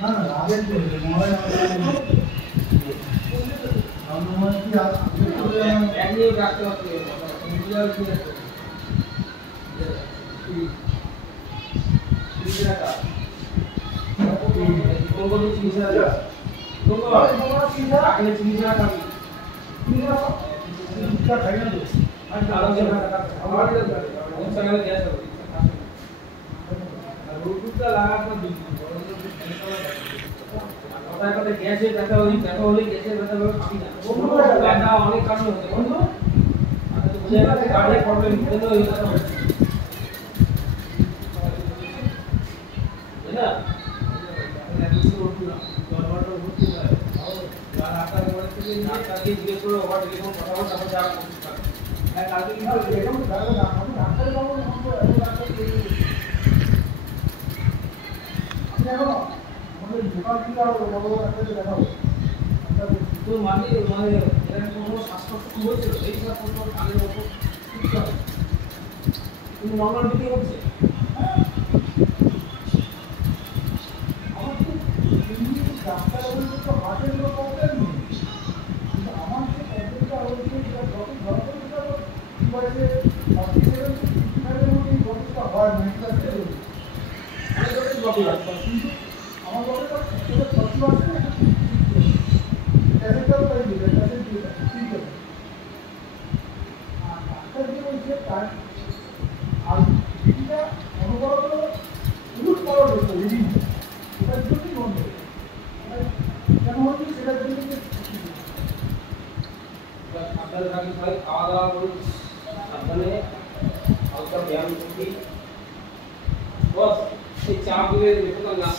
না না আগের দিন মোবাইল আমার কি ব্যাগ নিয়ে রাখতে হবে মিডিয়াল কি আছে কি রাখা কোন কোন জিনিস আছে কোন কোন জিনিস আগে জিনিস রাখা কি খাই না তো আমার চ্যানেলে গ্যাস হবে আর রুটটা লাগানো দিন কথা কথা গ্যাসের ব্যথা হলে গ্যাসের ব্যথা হলে ঠিক না ব্যথা অনেক কারণ হতে বন্ধু আচ্ছা তো বুঝে গেছে কার্ডিয়াক প্রবলেম কিন্তু এই কথা হচ্ছে না ডাক্তারকে জিজ্ঞেস করে ওভার টেলিফোন কথা বলে তারপর যা হ্যাঁ কালকে কিন্তু দেখুন ডাক্তার বাবু আমাদের দোকান থেকে আর বড় একটা দেখাবো তো মানে এরকম কোনো শ্বাসকষ্ট কি হয়েছিল এই শ্বাসকষ্ট কানের মতো কিন্তু নর্মাল দিকে হচ্ছে আমার তো ডাক্তার বলতে তো হার্টের কোনো প্রবলেম নেই কিন্তু আমার যে প্রবলেমটা হয়েছে সেটা যখন ধরা পড়েছিল বয়সে 47-55 মধ্যে এই বয়সটা হয় মেডিকেল অনেক রকম কিন্তু আমার বয়সটা 40% ক্যারেক্টার পাই দিবে ক্যারেক্টার দিবে ঠিক আছে আর ডাক্তার যে বলছে তার আর এটা অনবরত ইউজ করা হচ্ছে রিডিং এটার জন্যই বন্ধ কেন হচ্ছে সেটার জন্য আপনাদের কাছে সবাই খাওয়া দাওয়া করুন সাবধানে হালকা ব্যায়াম করবি বস এই চা দিয়ে দেখো না